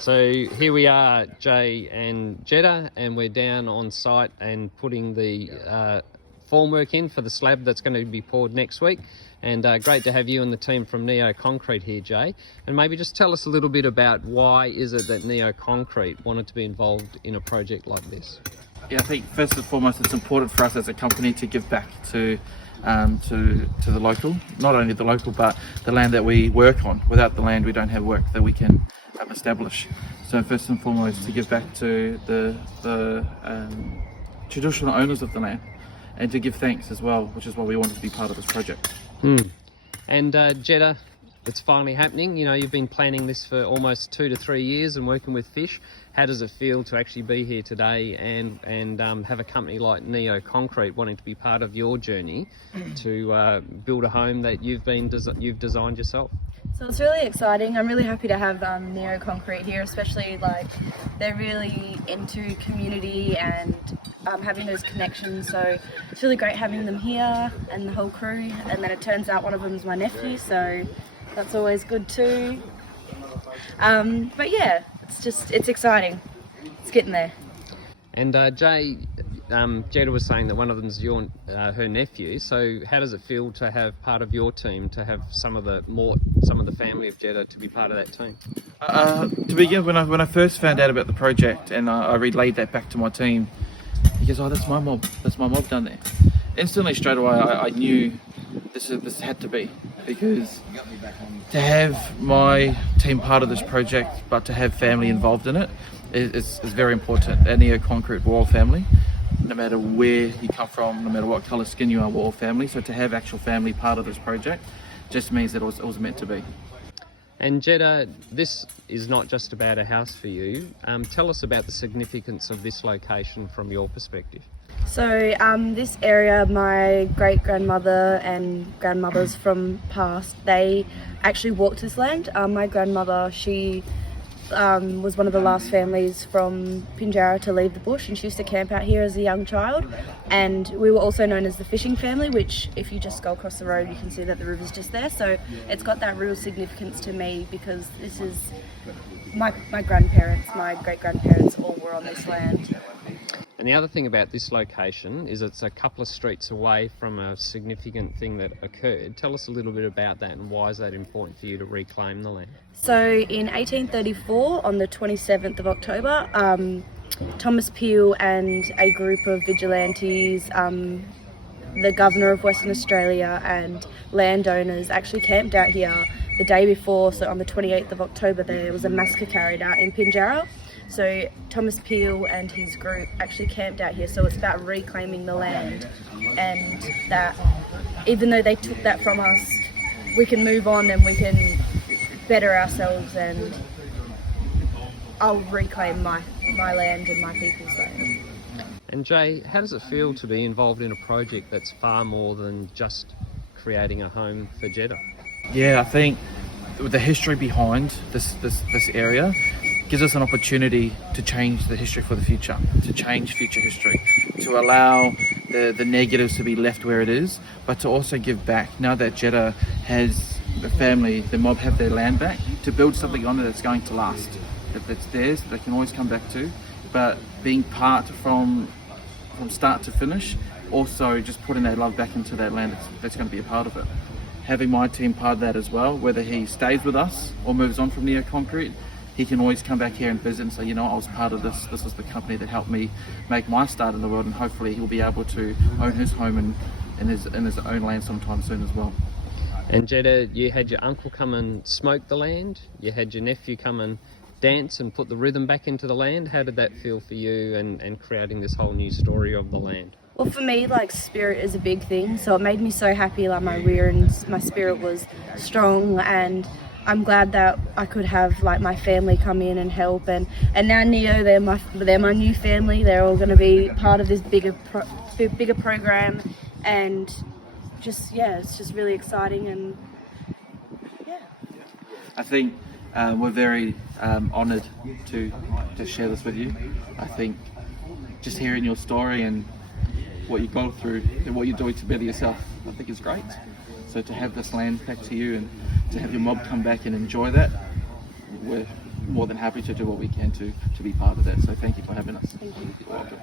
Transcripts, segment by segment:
So here we are, Jay and Jeddah, and we're down on site and putting the formwork in for the slab that's going to be poured next week. And great to have you and the team from Neo Concrete here, Jay. And maybe just tell us a little bit about why is it that Neo Concrete wanted to be involved in a project like this? Yeah, I think first and foremost it's important for us as a company to give back to the local, not only the local but the land that we work on. Without the land we don't have work that we can establish. So first and foremost to give back to the traditional owners of the land and to give thanks as well, which is why we wanted to be part of this project. And Jeddah, it's finally happening. You know, you've been planning this for almost 2 to 3 years and working with Fish. How does it feel to actually be here today and have a company like Neo Concrete wanting to be part of your journey to build a home that you've designed yourself? So it's really exciting. I'm really happy to have Neo Concrete here, especially like they're really into community and having those connections. So it's really great having them here and the whole crew. And then it turns out one of them is my nephew, so that's always good too. But yeah, it's exciting. It's getting there. And Jay, Jeddah was saying that one of them is her nephew. So how does it feel to have part of your team, to have some of the family of Jeddah to be part of that team? To begin, when I first found out about the project and I relayed that back to my team, he goes, "Oh, that's my mob down there." Instantly, straight away, I knew this had to be, because to have my team part of this project, but to have family involved in it is very important. At Neo Concrete, we're all family. No matter where you come from, no matter what colour skin you are, we're all family. So to have actual family part of this project just means that it was meant to be. And Jeddah, this is not just about a house for you. Tell us about the significance of this location from your perspective. So this area, my great-grandmother and grandmothers from past, they actually walked this land. My grandmother, she was one of the last families from Pinjarra to leave the bush, and she used to camp out here as a young child. And we were also known as the fishing family, which if you just go across the road you can see that the river's just there. So it's got that real significance to me, because this is my grandparents, my great-grandparents all were on this land. And the other thing about this location is it's a couple of streets away from a significant thing that occurred. Tell us a little bit about that, and why is that important for you to reclaim the land? So in 1834, on the 27th of October, Thomas Peel and a group of vigilantes, the Governor of Western Australia and landowners actually camped out here the day before. So on the 28th of October there was a massacre carried out in Pinjarra. So Thomas Peel and his group actually camped out here. So it's about reclaiming the land, and that even though they took that from us, we can move on and we can better ourselves, and I'll reclaim my land and my people's land. And Jay, how does it feel to be involved in a project that's far more than just creating a home for Jeddah? Yeah, I think with the history behind this area gives us an opportunity to change the history for the future, to change future history, to allow the negatives to be left where it is, but to also give back. Now that Jeddah has the family, the mob have their land back, to build something on it that's going to last. If it's theirs, they can always come back to, but being part from start to finish, also just putting that love back into that land that's going to be a part of it. Having my team part of that as well, whether he stays with us or moves on from Neo Concrete, he can always come back here and visit and say, you know, I was part of this. This was the company that helped me make my start in the world, and hopefully he'll be able to own his home in his own land sometime soon as well. And Jeddah, you had your uncle come and smoke the land. You had your nephew come and dance and put the rhythm back into the land. How did that feel for you, and creating this whole new story of the land? Well, for me, like, spirit is a big thing, so it made me so happy. Like, my rear and my spirit was strong, and I'm glad that I could have like my family come in and help, and now Neo, they're my new family. They're all going to be part of this bigger program, and it's just really exciting. And I think we're very honoured to share this with you. I think just hearing your story and what you go through and what you're doing to better yourself, I think is great. So to have this land back to you and to have your mob come back and enjoy that, we're more than happy to do what we can to be part of that. So thank you for having us. Thank you. You're welcome.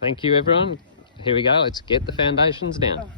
Thank you, everyone. Here we go. Let's get the foundations down.